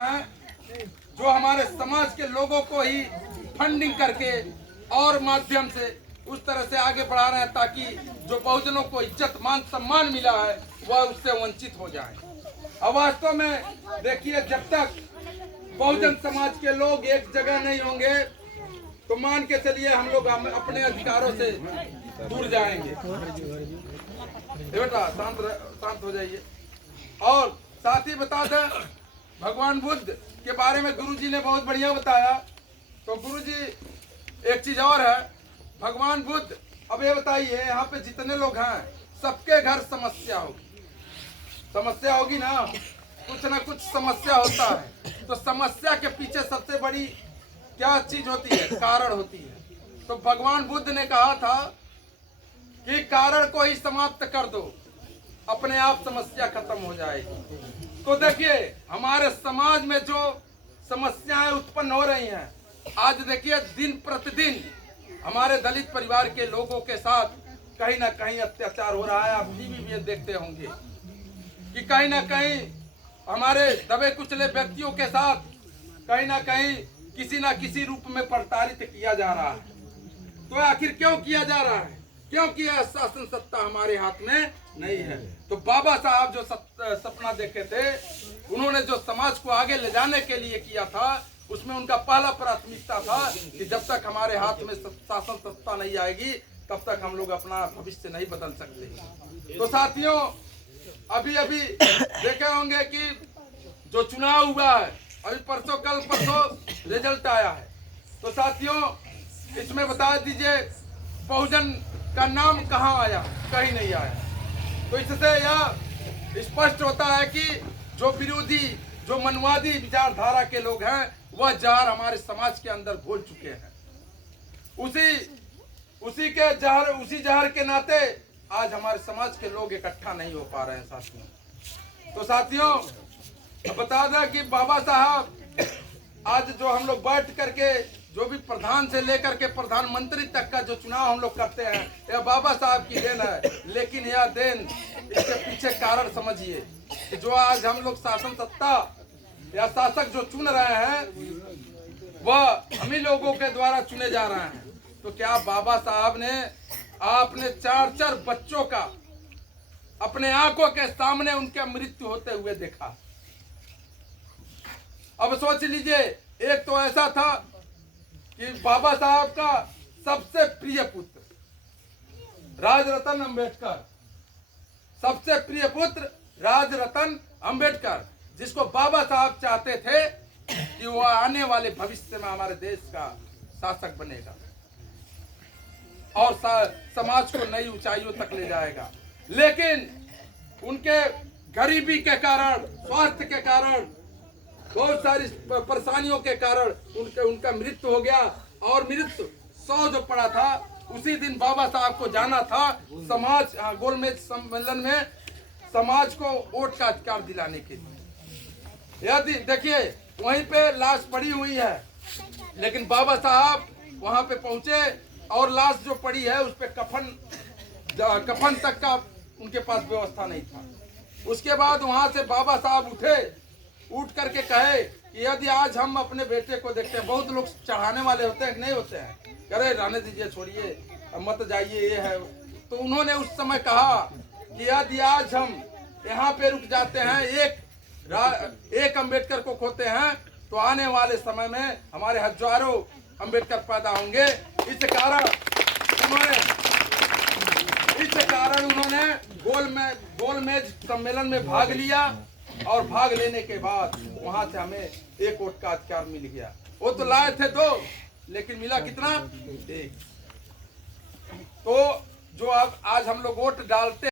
जो हमारे समाज के लोगों को ही फंडिंग करके और माध्यम से उस तरह से आगे बढ़ा रहे हैं ताकि जो बहुजनों को इज्जत मान सम्मान मिला है वह उससे वंचित हो जाए। अब वास्तव में देखिए, जब तक बहुजन समाज के लोग एक जगह नहीं होंगे तो मान के चलिए हम लोग अपने अधिकारों से दूर जाएंगे। बेटा शांत हो जाइए। और साथ ही बता दें, भगवान बुद्ध के बारे में गुरुजी ने बहुत बढ़िया बताया। तो गुरुजी एक चीज और है, भगवान बुद्ध, अब ये बताइए यहाँ पे जितने लोग हैं सबके घर समस्या होगी ना, कुछ ना कुछ समस्या होता है। तो समस्या के पीछे सबसे बड़ी क्या चीज होती है? कारण होती है। तो भगवान बुद्ध ने कहा था कि कारण को ही समाप्त कर दो, अपने आप समस्या खत्म हो जाएगी। तो देखिए, हमारे समाज में जो समस्याएं उत्पन्न हो रही हैं, आज देखिए दिन प्रतिदिन हमारे दलित परिवार के लोगों के साथ कहीं ना कहीं अत्याचार हो रहा है। आप टीवी में देखते होंगे कि कहीं ना कहीं हमारे दबे कुचले व्यक्तियों के साथ कहीं ना कहीं किसी ना किसी रूप में प्रताड़ित किया जा रहा है। तो आखिर क्यों किया जा रहा है? क्योंकि यह शासन सत्ता हमारे हाथ में नहीं है। तो बाबा साहब जो सपना देखे थे, उन्होंने जो समाज को आगे ले जाने के लिए किया था, उसमें उनका पहला प्राथमिकता था कि जब तक हमारे हाथ में शासन सत्ता नहीं आएगी तब तक हम लोग अपना भविष्य नहीं बदल सकते। तो साथियों, अभी देखे होंगे कि जो चुनाव हुआ है, अभी कल परसों रिजल्ट आया है। तो साथियों, इसमें बता दीजिए बहुजन का नाम कहाँ आया? कहीं नहीं आया। तो इससे यह स्पष्ट होता है कि जो विरोधी, जो मनवादी विचारधारा के लोग हैं, वह जहर हमारे समाज के अंदर घोल चुके हैं। उसी जहर के नाते आज हमारे समाज के लोग इकट्ठा नहीं हो पा रहे हैं साथियों। तो साथियों, बता दें कि बाबा साहब आज जो हम लोग बैठ करके जो भी प्रधान से लेकर के प्रधानमंत्री तक का जो चुनाव हम लोग करते हैं, यह बाबा साहब की देन है। लेकिन यह देन, इसके पीछे कारण समझिए कि जो आज हम लोग शासन सत्ता या शासक जो चुन रहे हैं वह हम ही लोगों के द्वारा चुने जा रहे हैं। तो क्या बाबा साहब ने आपने 4 बच्चों का अपने आंखों के सामने उनका मृत्यु होते हुए देखा? अब सोच लीजिए, एक तो ऐसा था कि बाबा साहब का सबसे प्रिय पुत्र राजरतन अंबेडकर, सबसे प्रिय पुत्र राजरतन अंबेडकर, जिसको बाबा साहब चाहते थे कि वो आने वाले भविष्य में हमारे देश का शासक बनेगा और समाज को नई ऊंचाइयों तक ले जाएगा। लेकिन उनके गरीबी के कारण, स्वास्थ्य के कारण, बहुत सारी परेशानियों के कारण उनका मृत्यु हो गया। और मृत्यु 100 जो पड़ा था, उसी दिन बाबा साहब को जाना था समाज गोलमेज सम्मेलन में समाज को वोट का अधिकार दिलाने के लिए। यदि देखिए, वहीं पे लाश पड़ी हुई है, लेकिन बाबा साहब वहां पे पहुंचे और लाश जो पड़ी है उस पे कफन तक का उनके पास व्यवस्था नहीं था। उसके बाद वहां से बाबा साहब उठ करके कहे कि यदि आज हम अपने बेटे को देखते हैं, बहुत लोग चढ़ाने वाले होते हैं, नहीं होते हैं, करे रहने दीजिए, छोड़िए, मत जाइए, ये है। तो उन्होंने उस समय कहा कि यदि आज हम यहाँ पे रुक जाते हैं, एक अम्बेडकर को खोते हैं, तो आने वाले समय में हमारे हजारों अम्बेडकर पैदा होंगे। इस कारण उन्होंने गोलमेज सम्मेलन में भाग लिया और भाग लेने के बाद वहां से हमें एक वोट का अधिकार मिल गया। वो तो लाए थे 2, लेकिन मिला कितना? 1। तो जो आज हम लोग वोट डालते